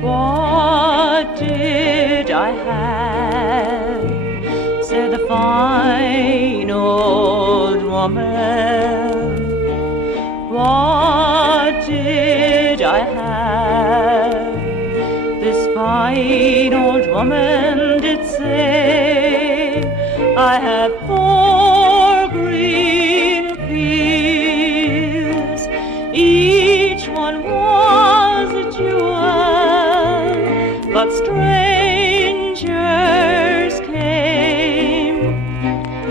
What did I have? Said the fine old woman. What did I have? This fine old woman did say, I have 4 green fields, each one was a jewel, but strangers came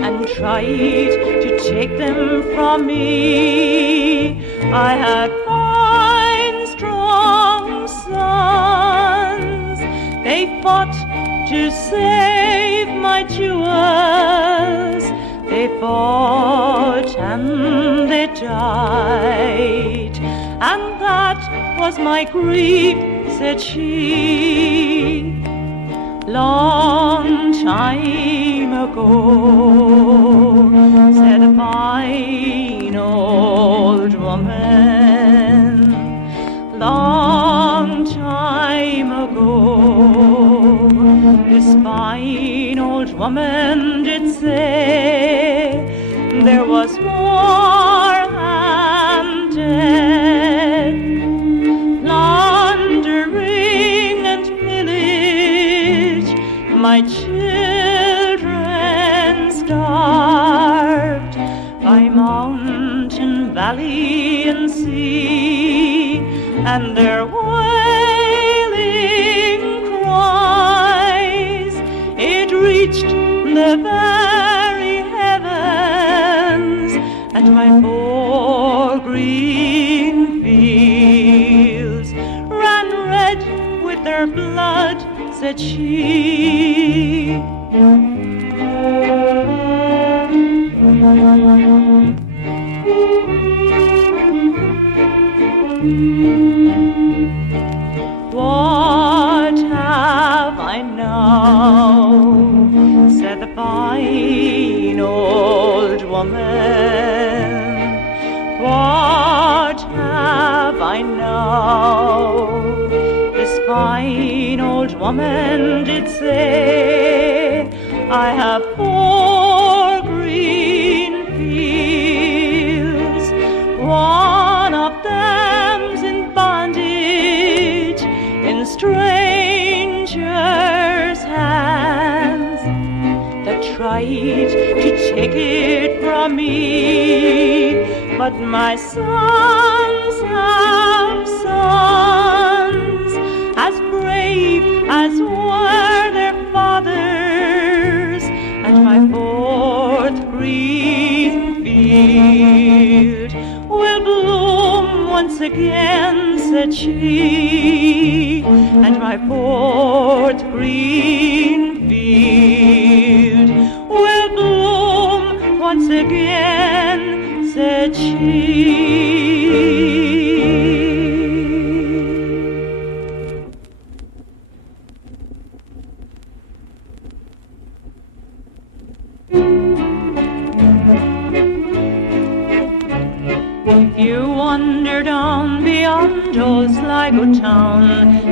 and tried to take them from me. I had 5 strong sons, they fought to save my jewels. They fought and they died, and that was my grief, said she. Long time ago, said a fine old woman. Long time ago, this fine old woman did say, there was war and death, plundering and pillage, my children starved by mountain, valley and sea, and their wailing cries, it reached the very heavens, and my 4 green fields ran red with their blood, said she. What have I now? Said the fine old woman. What have I now? This fine old woman did say, I have 4 green fields, one of them's in bondage in strangers' hands that tried to take it from me, but my sons have sons as brave as were their fathers, and my 4th green field will bloom once again, said she, and my 4th green field will bloom once again, said she. You wander down beyond old Sligo town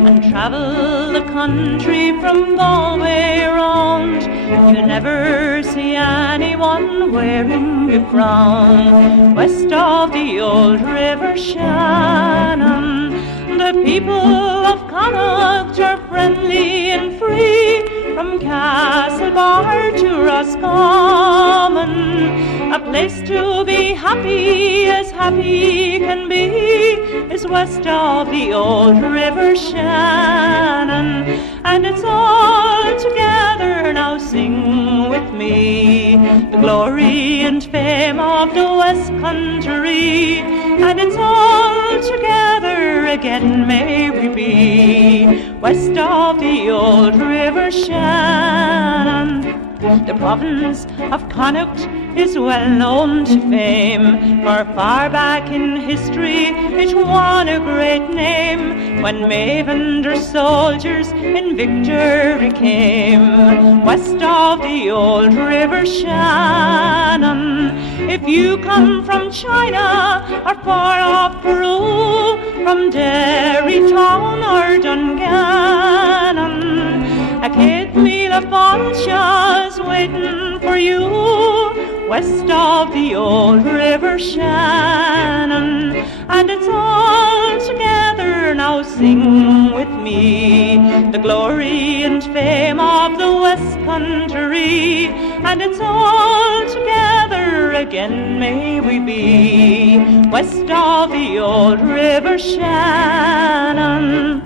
and travel the country from Galway round. You'll never see anyone wearing a crown west of the old river Shannon. The people of Connolly are friendly and free, from Castlebar to Roscommon. A place to be happy as happy can be is west of the old river Shannon. And it's all together, now sing with me, the glory and fame of the West Country. And it's all together again may we be, west of the old river Shannon. The province of Connacht is well known to fame, for far back in history it won a great name when Mavender's soldiers in victory came. West of the old river Shannon, if you come from China or far off Peru, from Derry Town or Dungannon, a cake meal of boncha's waiting for you, west of the old river Shannon. And it's all together, now sing with me, the glory and fame of the West Country. And it's all together again may we be, west of the old river Shannon.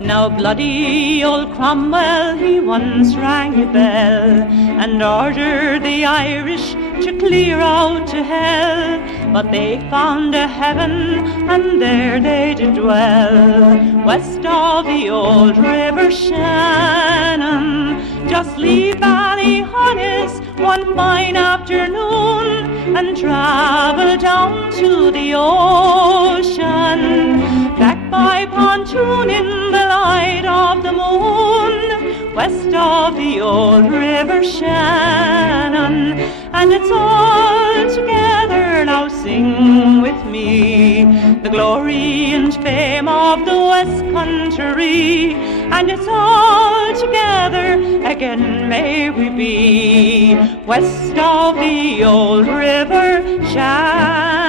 Now bloody old Cromwell, he once rang a bell and ordered the Irish to clear out to hell, but they found a heaven and there they did dwell, west of the old river Shannon. Just leave Ballyhonnes one fine afternoon and travel down to the ocean, back by pontoon in the light of the moon, west of the old river Shannon. And it's all together, now sing with me, the glory and fame of the West Country. And it's all together again may we be, west of the old river Shannon.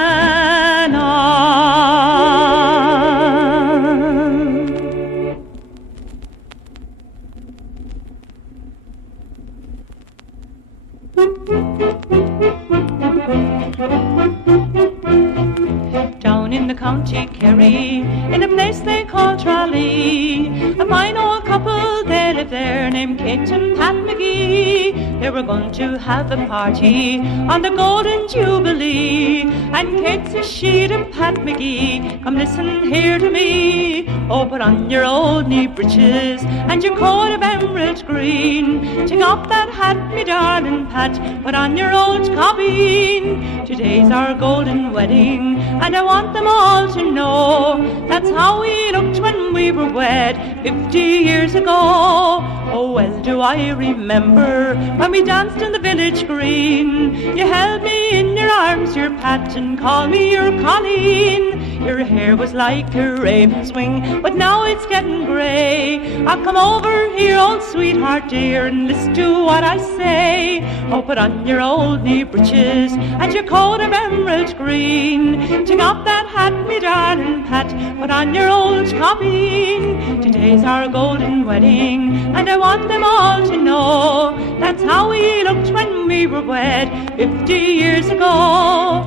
Down in the county Kerry, in a place they call Tralee, a fine old couple, they live there, named Kate and Pat McGee. They were going to have a party on the Golden Jubilee, and Kate says she to Pat McGee, come listen here to me. Oh, put on your old knee breeches and your coat of emerald green. Take off that hat, me darling Pat, put on your old cobbeen. Today's our golden wedding, and I want them all to know that's how we looked when we were wed 50 years ago. Oh, well do I remember when we danced in the village green. You held me in your arms, your Pat, and called me your Colleen. Your hair was like a raven's wing, but now it's getting grey. I'll come over here, old sweetheart dear, and listen to what I say. Oh, put on your old knee breeches and your coat of emerald green. Take off that hat, me darling Pat, put on your old cobbeen. Today's our golden wedding, and I want them all to know that's how we looked when we were wed 50 years ago.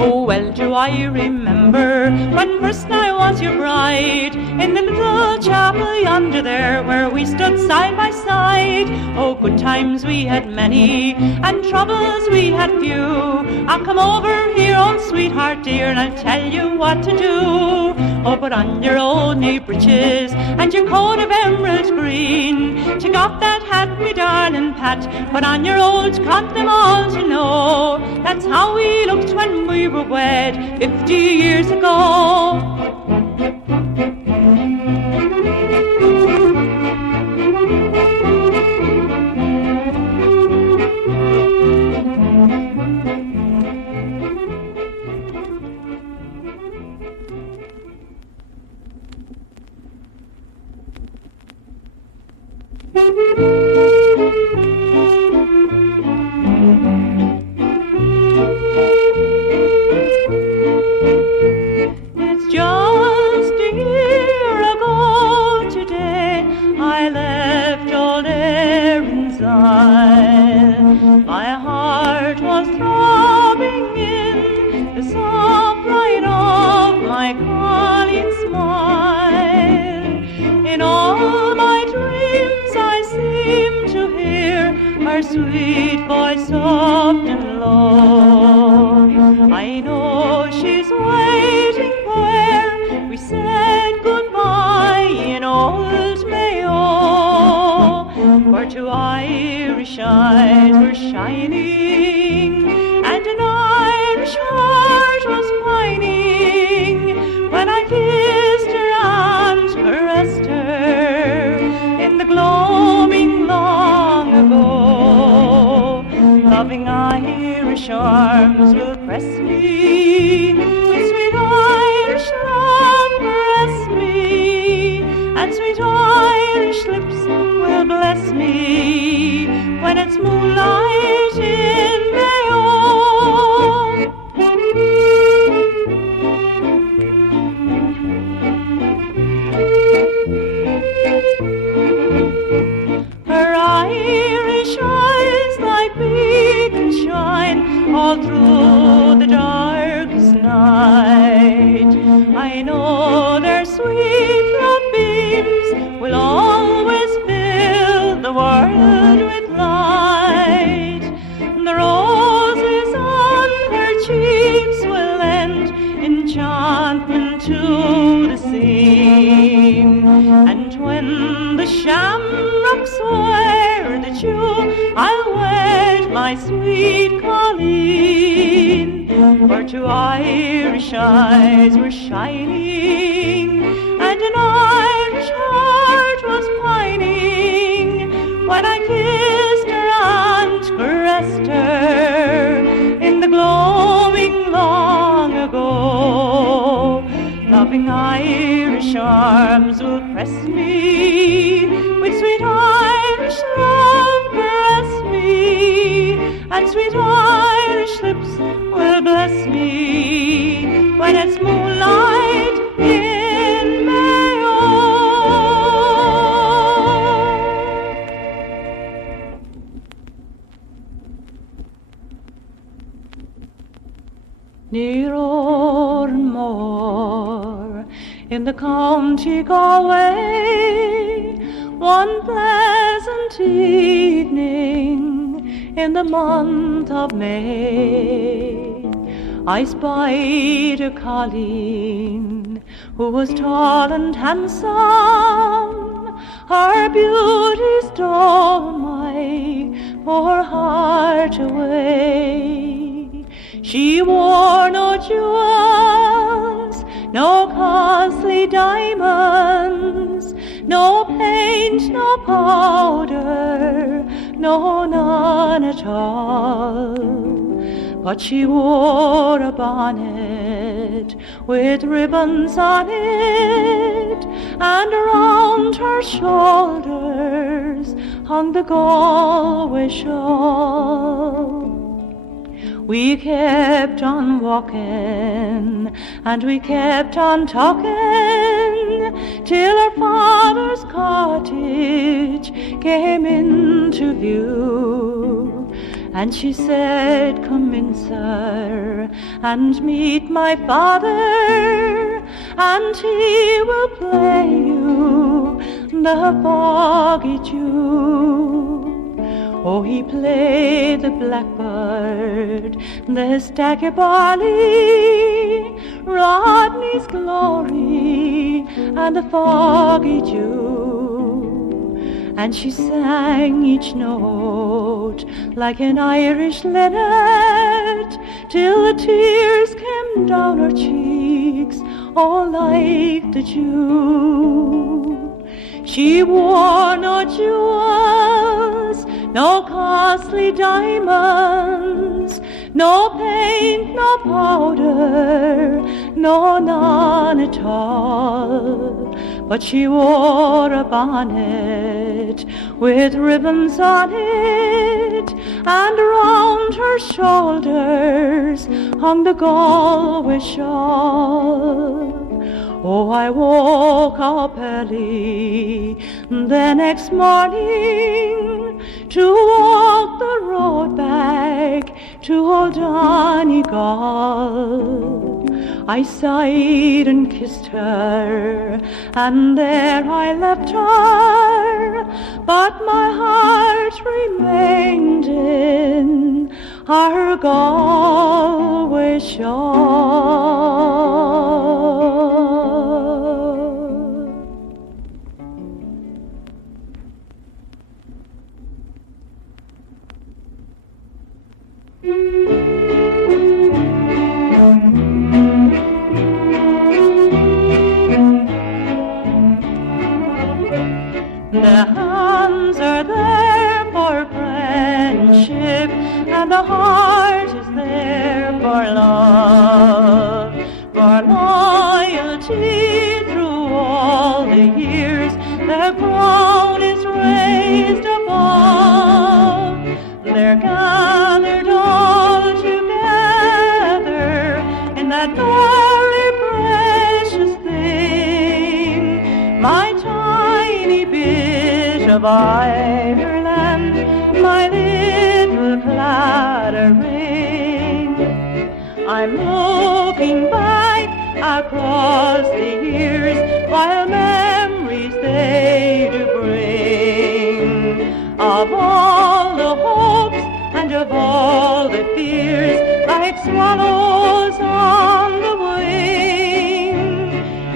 Oh, well do I remember when first I was your bride, in the little chapel yonder there where we stood side by side. Oh, good times we had many, and troubles we had few. I'll come over here, old sweetheart dear, and I'll tell you what to do. Oh, put on your old knee breeches and your coat of emerald green. Take off that hat, me darling Pat, put on your old coat, them all to know that's how we looked when we were wed 50 years ago. It's just a year ago today I left old Erin's Isle. My heart was throbbing in sweet voice soft and low. I know she's waiting where we said goodbye in old Mayo, where two Irish eyes were shining and an Irish heart was pining, when I kissed her and caressed her in the gloaming long ago. Loving Irish arms will press me, with sweet Irish love caress me, and sweet Irish lips will bless me when it's moonlight in Mayo. Her Irish eyes like beacons shine all through the darkest night. I know their sweet love beams will always fill the world with light. The roses on her cheeks will lend enchantment to the scene, and when the shamrocks wear the dew, I'll wed my sweet Colleen, for two Irish eyes were shining and an Irish heart was pining, when I kissed her and caressed her in the gloaming long ago. Loving Irish arms will press me, with sweet Irish love caress me, and sweet Irish lips will bless me when it's moonlight in Mayo. Near Moor in the county Galway, one pleasant evening in the month of May, I spied a colleen who was tall and handsome. Her beauty stole my poor heart away. She wore no jewels, no costly diamonds, no paint, no powder, no, none at all. But she wore a bonnet with ribbons on it, and around her shoulders hung the Galway Shawl. We kept on walking, and we kept on talking, till our father's cottage came into view. And she said, "Come in, sir, and meet my father, and he will play you the foggy Jew." Oh, he played the blackbird, the stagger barley, Rodney's glory, and the foggy Jew. And she sang each note like an Irish linnet, till the tears came down her cheeks, all like the Jew. She wore no jewels, no costly diamonds, no paint, no powder, no, none at all. But she wore a bonnet with ribbons on it, and round her shoulders hung the Galway Shawl. Oh, I woke up early the next morning to walk the road back to old Donegal. I sighed and kissed her, and there I left her but my heart remained in our Galway Shawl. The hands are there for friendship, and the heart is there for love, for loyalty through all the years. The crown is raised above. They're gathered all together in that very precious thing, my tiny bit of Ireland, my little Claddagh Ring. I'm looking back across the years while memories they do bring of all the hopes and of all the fears, like swallows on the wing.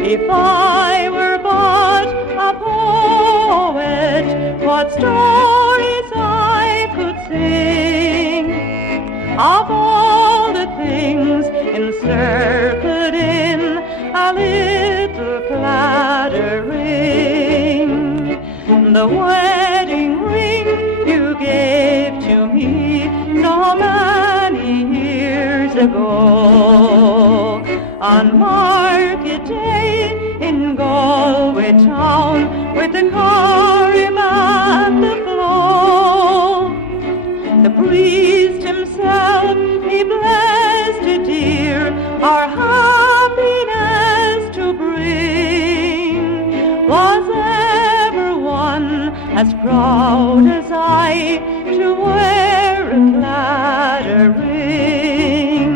If I were but a poet, what stories I could sing of all the things encircled in a little Claddagh Ring. The wedding ring you gave to me so many years ago, on market day in Galway town, with the carim at the flow. The priest himself, he blessed it dear, our happiness to bring. Was ever one as proud as I to wear a Claddagh ring?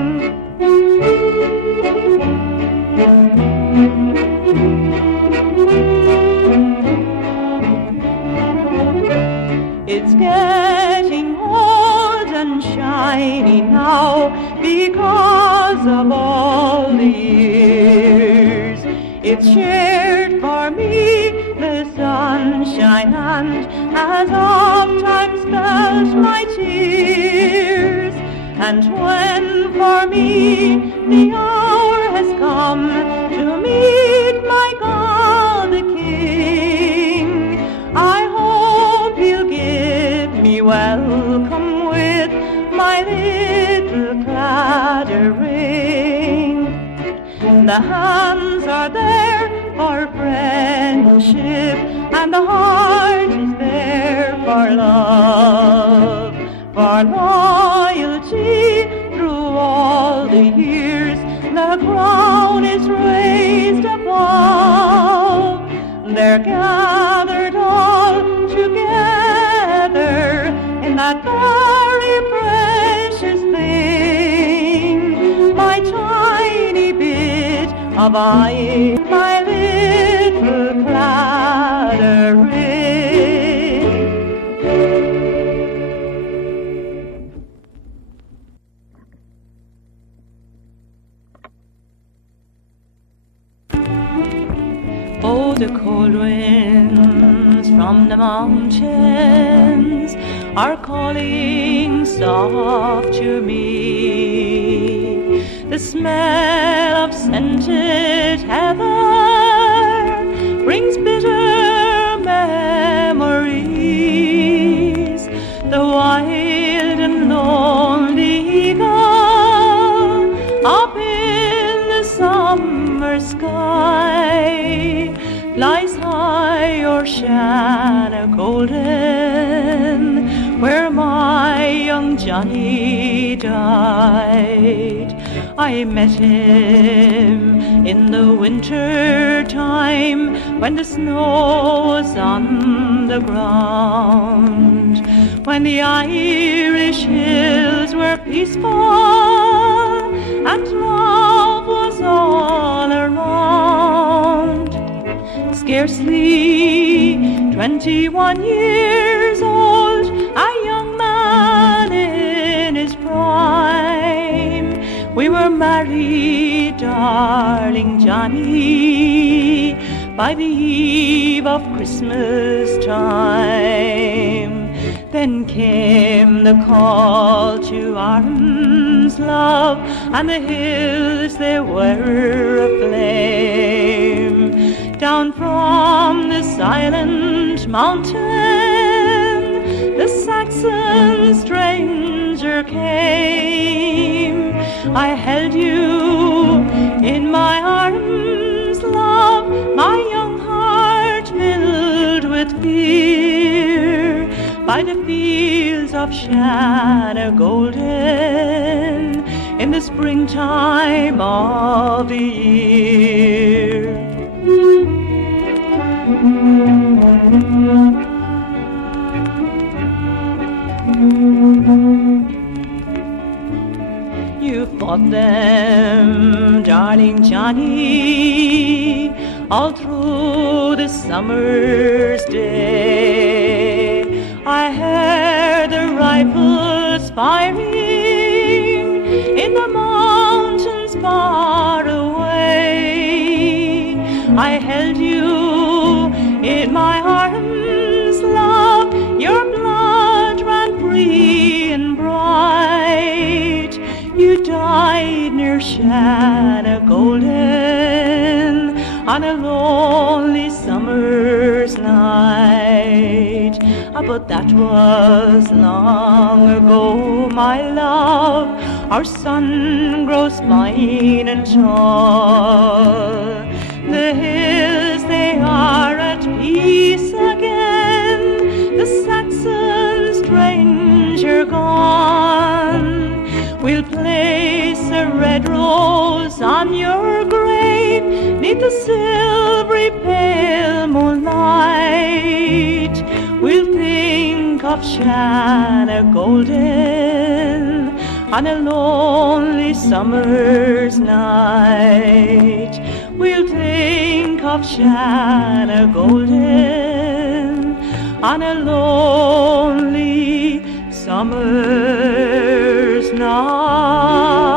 It's getting old and shiny now because of all the years. It's shared for me the sunshine and has oftentimes felt my tears. And when for me the hour has come to meet my God the King, I hope he'll give me welcome with my little Claddagh ring. The hands are there for friendship, and the heart is there for love, for loyalty through all the years. The crown is raised above. They're gathered all together in that very precious thing, my tiny bit of I, my little Claddagh ring. Oh, the cold winds from the mountains are calling soft to me. The smell of scented heather brings bitter memories. The wild and lonely eagle up in the summer sky lies high o'er Shanagolden, where my young Johnny died. I met him in the winter time when the snow was on the ground, when the Irish hills were peaceful and love was all around. scarcely 21 years old, a young man in his prime. We were married, darling Johnny, by the eve of Christmas time. Then came the call to arms, love, and the hills they were aflame. Down from the silent mountain, the Saxon stranger came. I held you in my arms, love, my young heart filled with fear. By the fields of Shanagolden, in the springtime of the year. You fought them, darling Johnny, all through the summer's day. I heard the rifles firing in the mountains far away. I held you in my arms, love, your blood ran free and bright. You died near Shanagolden on a lonely summer's night. But that was long ago, my love. Our sun grows fine and tall. The hills, they are at peace again, the Saxon stranger gone. We'll place a red rose on your grave, 'neath the silvery pale moonlight. We'll think of Shanagolden on a lonely summer's night. We'll think of Shanagolden on a lonely summer's night.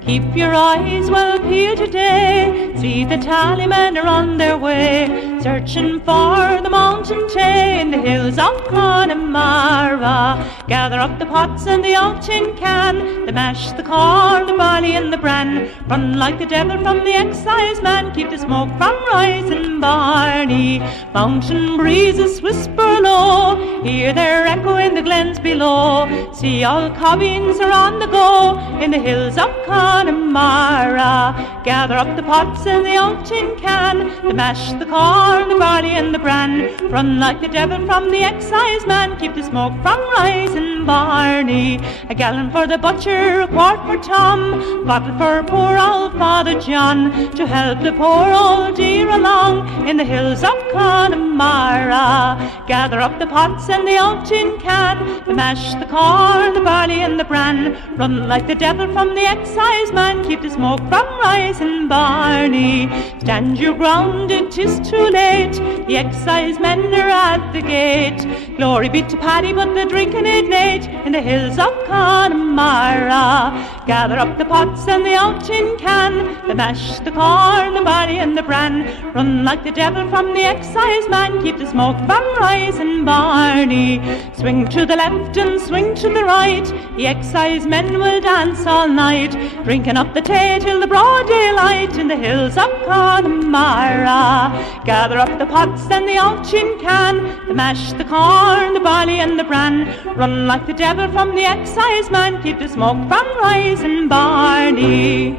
Keep your eyes well peeled today, see the tallymen are on their way, searching for the mountain tay in the hills of Connemara. Gather up the pots and the old tin can, the mash, the corn, the barley and the bran. Run like the devil from the excise man, keep the smoke from rising Barney. Mountain breezes whisper low, hear their echo in the glens below. See all cobbins are on the go in the hills of Connemara. Gather up the pots and the old tin can, the mash, the corn, the barley and the bran. Run like the devil from the excise man, keep the smoke from rising Barney. A gallon for the butcher, a quart for Tom, bottle for poor old Father John, to help the poor old dear along in the hills of Connemara. Gather up the pots and the old tin can, the mash, the corn, the barley and the bran. Run like the devil from the excise man, keep the smoke from rising Barney. Stand your ground, it is too late, the excise men are at the gate. Glory be to Paddy, but the drinking it late in the hills of Connemara. Gather up the pots and the old tin can, the mash, the corn, the barley and the bran. Run like the devil from the excise man, keep the smoke from rising Barney. Swing to the left and swing to the right, the excise men will dance all night, drinking up the tay till the broad daylight in the hills of Connemara. Gather up the pots and the old tin can, the mash, the corn, the barley and the bran. Run like the devil from the excise man, keep the smoke from rising Barney.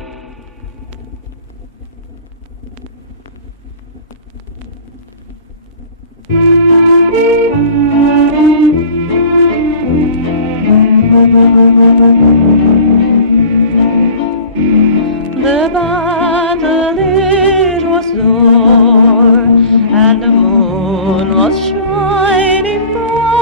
The battle, it was o'er, and the moon was shining bright.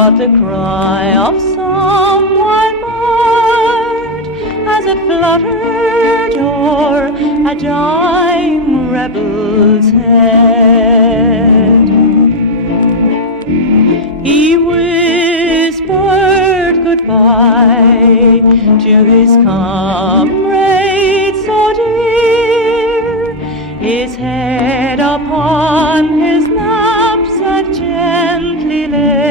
but the cry of some wild bird as it fluttered o'er a dying rebel's head. He whispered goodbye to his comrade so dear, his head upon his knapsack gently lay.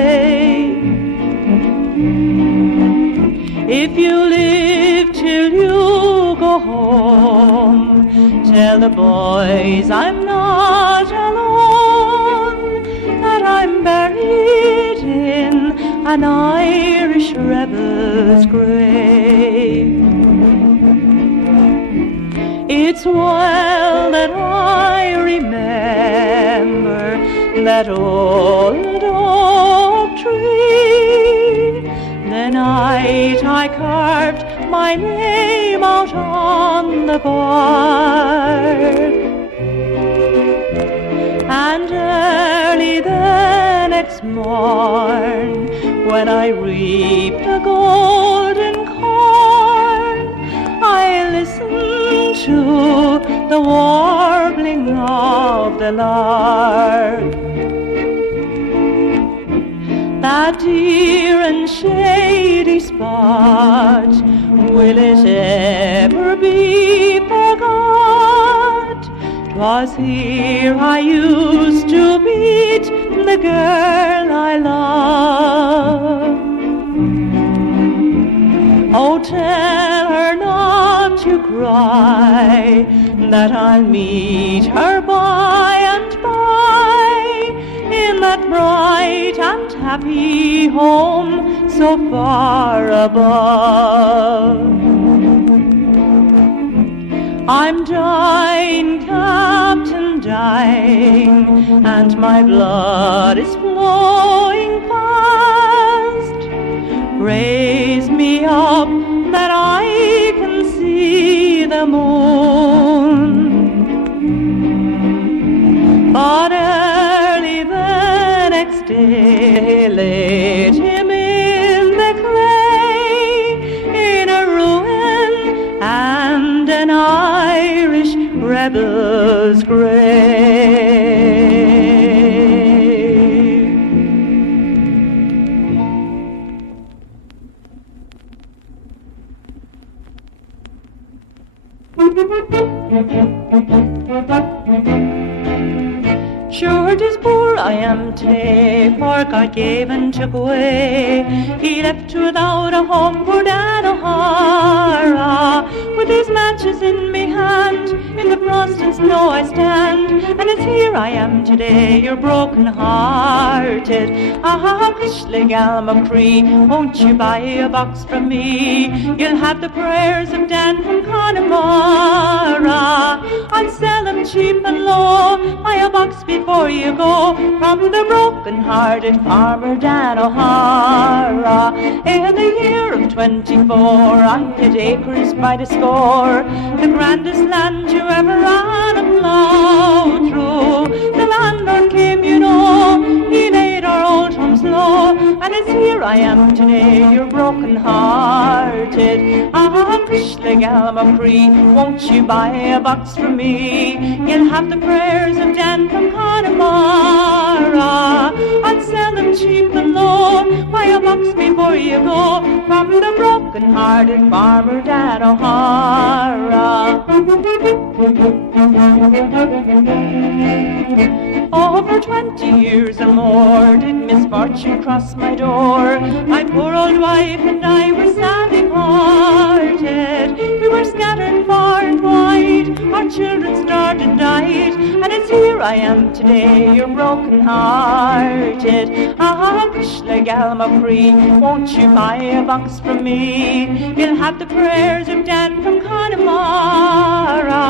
If you live till you go home, tell the boys I'm not alone, that I'm buried in an Irish rebel's grave. It's well that I remember that old oak tree, the night I carved my name out on the bark. And early the next morn, when I reaped the golden corn, I listened to the warbling of the lark. That dear and shady spot, will it ever be forgot? 'Twas here I used to meet the girl I love. Oh, tell her not to cry, that I'll meet her by and by in that bright and happy home so far above. I'm dying, Captain, dying, and my blood is flowing fast. Raise me up that I can see the moon. But early the next day, laid him in the clay, in a ruin and an Irish rebel's grave. Sure, 'tis poor I am today, for God gave and took away. He left without a home poor Dan O'Hara, with his matches in me hand, in the frost and snow I stand, and it's here I am today, you're broken-hearted. Ah, Cishla gal McCree, won't you buy a box from me? You'll have the prayers of Dan from Connemara. I'll sell them cheap and low, buy a box before you go, from the broken-hearted farmer Dan O'Hara. In the year of 24, I had acres by the score, the grandest land you ever ran a plough through. The landlord came, you know, he laid our old homes low, and it's here I am today, you're broken-hearted. Ah, Cishla gal McCree, won't you buy a box from me? You'll have the prayers of Dan from Connemara. I'd sell them cheap and low, buy a box before you go, from the broken-hearted farmer Dan O'Hara. Over 20 years or more did misfortune cross my door. My poor old wife and I were sadly parted. We were scattered far and wide, our children starved and died, and it's here I am today, you're broken-hearted. Ah, Cishla gal McCree, won't you buy a box from me? You'll have the prayers of Dan from Connemara.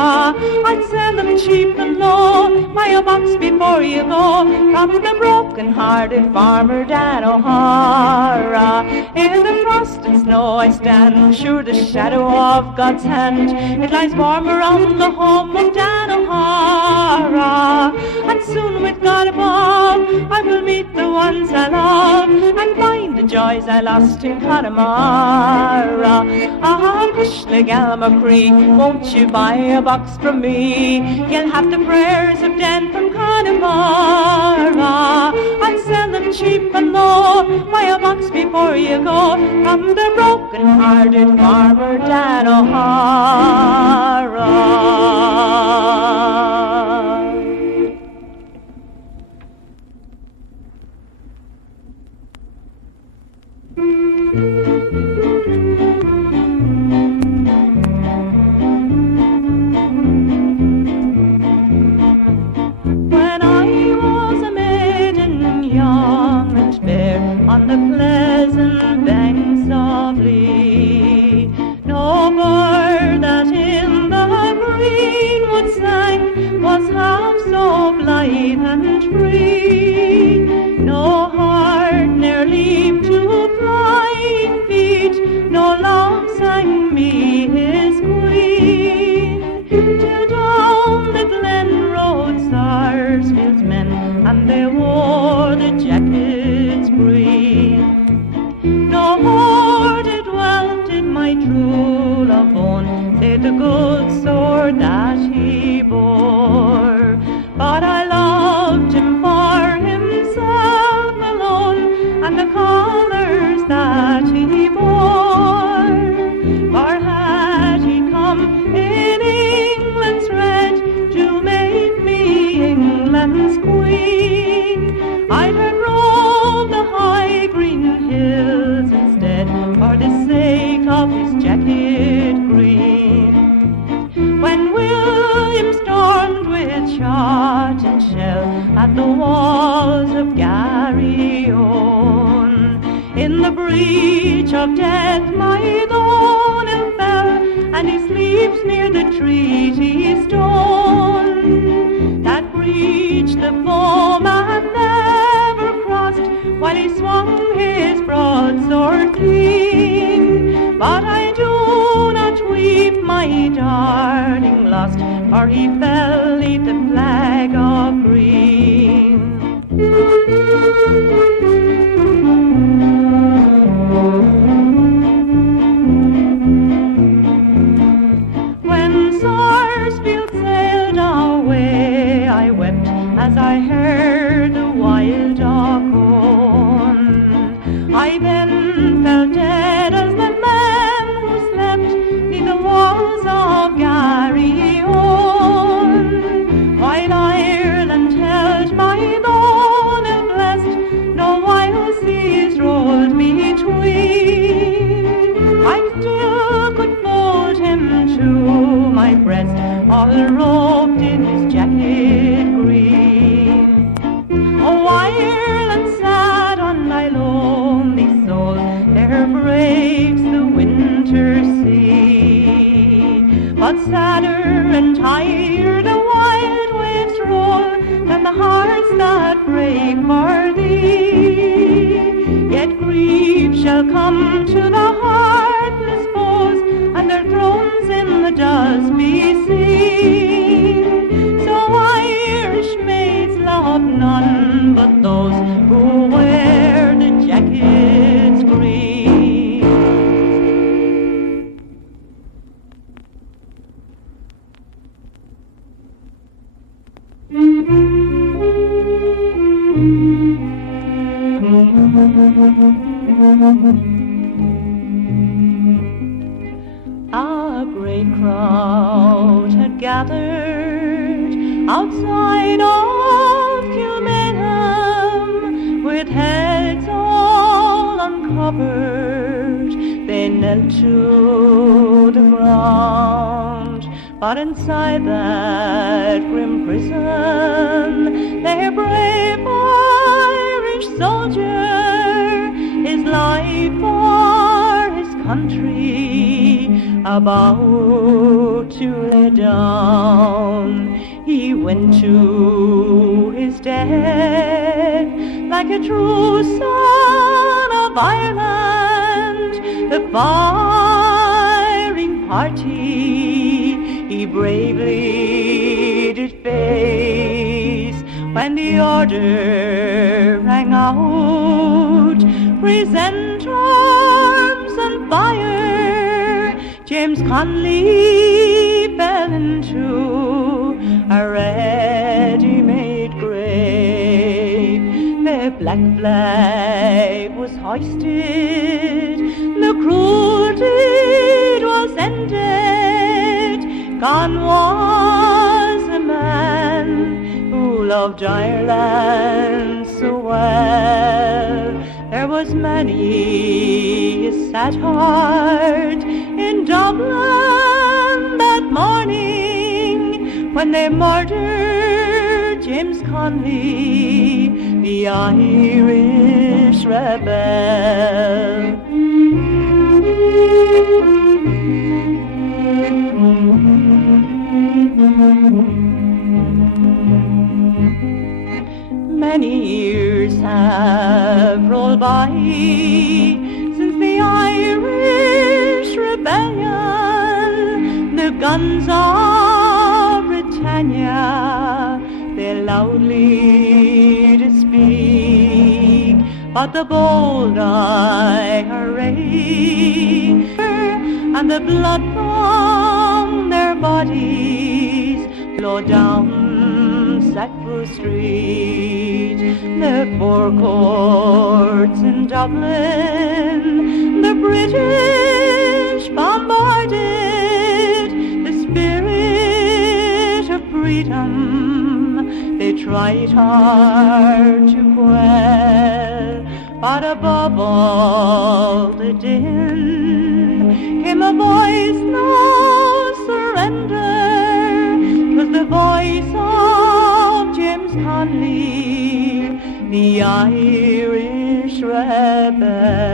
I'd sell them cheap and low, buy a box before you go, from the broken-hearted farmer Dan O'Hara. In the frost and snow I stand, sure the shadow of God's hand, it lies warm around the home of Dan O'Hara. And soon with God above I will meet the ones I love and find the joys I lost in Connemara. Ah, Hushna Gal McCree, won't you buy a box from me? You'll have the prayers of Dan from Connemara. I'll sell them cheap and low, buy a box before you go, from the broken-hearted farmer Dan O'Hara. When I was a maiden young and fair on the pleasant banks of Lee, no bird that in the greenwood sang was half so blithe and free. No heart ne'er leaped to flying feet, no love sang me his queen. Till down the glen rode Sarsfield's men, and they wore the jackets green. No more did well did my true love own, save the good sword that he bore. But I loved him for himself alone, and the colours that he bore. For had he come in England's red to make me England's queen, I'd have rolled the high green hills instead, for the sake of his jacket green. When William stormed with shot and shell at the walls of Garryowen, in the breach of death my Donald fell, and he sleeps near the treaty stone. That breach the foeman never crossed, while he swung his broadsword clean. But I do not weep my darling lost, for he fell 'neath the flag of green. When Sarsfield sailed away, I wept as I heard the wild dog moan. I then fell dead as the men who slept neath the walls of Garryowen, while Ireland held my Donald blessed, no wild seas rolled between. I still could fold him to my breast, all robed in his jacket green. Oh, Ireland sad on my lonely soul, there breaks the winter sea. But sadder and higher the wild waves roll than the hearts that break for thee. Yet grief shall come to the heartless foes, and their thrones in the dust be seen. So Irish maids love none but those who wear the jackets green. A great crowd had gathered outside of Kilmainham, with heads all uncovered. They knelt to the ground, but inside that grim prison, their brave Irish soldier, his life for his country, about to lay down. He went to his death like a true son of Ireland, the firing party he he bravely did face when the order rang out, present arms and fire. James Connolly fell into a ready-made grave. The black flag was hoisted, the cruel deed was ended. Gone was a man who loved Ireland so well. There was many a sad heart in Dublin that morning when they murdered James Connolly, the Irish rebel. Many years have rolled by since the Irish rebellion. The guns of Britannia, they loudly did speak, but the bold IRA and the blood from their bodies flowed down Sackville Street. The four courts in Dublin, the British bombarded. The spirit of freedom they tried hard to quell, but above all the din came a voice, no surrender. 'Twas the voice of James Connolly, the Irish rebel.